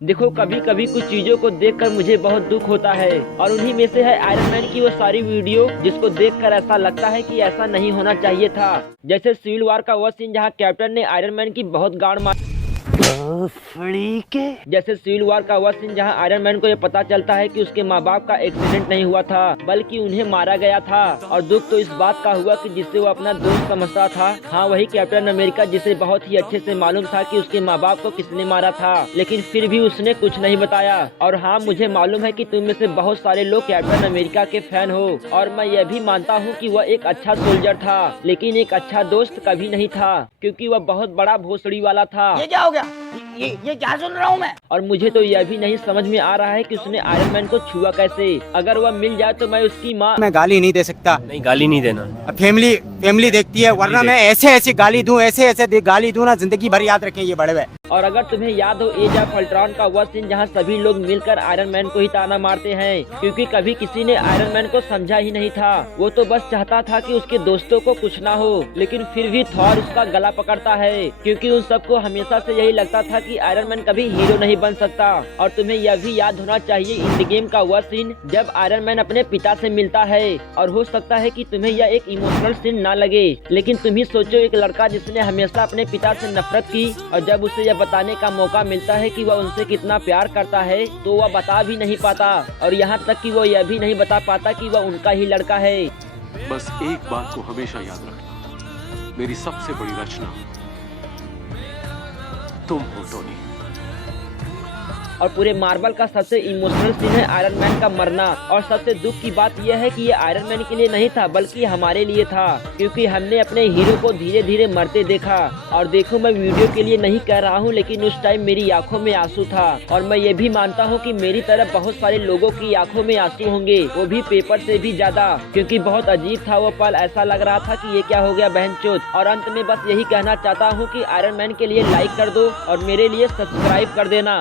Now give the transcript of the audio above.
देखो, कभी कभी कुछ चीजों को देखकर मुझे बहुत दुख होता है और उन्हीं में से है आयरन मैन की वो सारी वीडियो जिसको देखकर ऐसा लगता है कि ऐसा नहीं होना चाहिए था। जैसे सिविल वॉर का वो सीन जहां कैप्टन ने आयरन मैन की बहुत गाड़ मारी। जैसे सिविल वॉर का वह सीन जहां आयरन मैन को ये पता चलता है कि उसके माँ बाप का एक्सीडेंट नहीं हुआ था बल्कि उन्हें मारा गया था। और दुख तो इस बात का हुआ कि जिससे वो अपना दोस्त समझता था, हाँ वही कैप्टन अमेरिका, जिसे बहुत ही अच्छे से मालूम था कि उसके माँ बाप को किसने मारा था, लेकिन फिर भी उसने कुछ नहीं बताया। और हाँ, मुझे मालूम है कि तुम में से बहुत सारे लोग कैप्टन अमेरिका के फैन हो और मैं यह भी मानता हूँ कि वह एक अच्छा सोल्जर था, लेकिन एक अच्छा दोस्त कभी नहीं था, क्योंकि वह बहुत बड़ा भोसड़ी वाला था। ये क्या हो गया? ये क्या सुन रहा हूँ मैं? और मुझे तो यह भी नहीं समझ में आ रहा है कि उसने आयरन मैन को छुआ कैसे। अगर वह मिल जाए तो मैं उसकी माँ। मैं गाली नहीं दे सकता। नहीं, गाली नहीं देना। फैमिली देखती है, वरना मैं ऐसे गाली दूं, ऐसे गाली दूं ना, जिंदगी भर याद रखें ये बड़े हुए। और अगर तुम्हें याद हो एज ऑफ अल्ट्रॉन का वह सीन जहाँ सभी लोग मिलकर आयरन मैन को ही ताना मारते हैं, क्योंकि कभी किसी ने आयरन मैन को समझा ही नहीं था। वो तो बस चाहता था कि उसके दोस्तों को कुछ ना हो, लेकिन फिर भी थॉर उसका गला पकड़ता है, क्योंकि उन सबको हमेशा से यही लगता था कि आयरन मैन कभी हीरो नहीं बन सकता। और तुम्हें यह भी याद होना चाहिए इंड गेम का वह सीन जब आयरन मैन अपने पिता से मिलता है। और हो सकता है कि तुम्हें यह एक इमोशनल सीन ना लगे, लेकिन तुम ही सोचो, एक लड़का जिसने हमेशा अपने पिता से नफरत की और जब उसे यह बताने का मौका मिलता है कि वह उनसे कितना प्यार करता है तो वह बता भी नहीं पाता, और यहाँ तक कि वो यह भी नहीं बता पाता कि वह उनका ही लड़का है। बस एक बात को हमेशा याद रखना, मेरी सबसे बड़ी रचना तुम हो टोनी। और पूरे मार्वल का सबसे इमोशनल सीन है आयरन मैन का मरना। और सबसे दुख की बात यह है कि ये आयरन मैन के लिए नहीं था बल्कि हमारे लिए था, क्योंकि हमने अपने हीरो को धीरे धीरे मरते देखा। और देखो, मैं वीडियो के लिए नहीं कह रहा हूँ, लेकिन उस टाइम मेरी आंखों में आंसू था। और मैं ये भी मानता हूँ कि मेरी तरह बहुत सारे लोगों की आंखों में आंसू होंगे, वो भी पेपर से भी ज्यादा, क्योंकि बहुत अजीब था वो पल। ऐसा लग रहा था कि ये क्या हो गया बहनचोद। और अंत में बस यही कहना चाहता हूँ कि आयरन मैन के लिए लाइक कर दो और मेरे लिए सब्सक्राइब कर देना।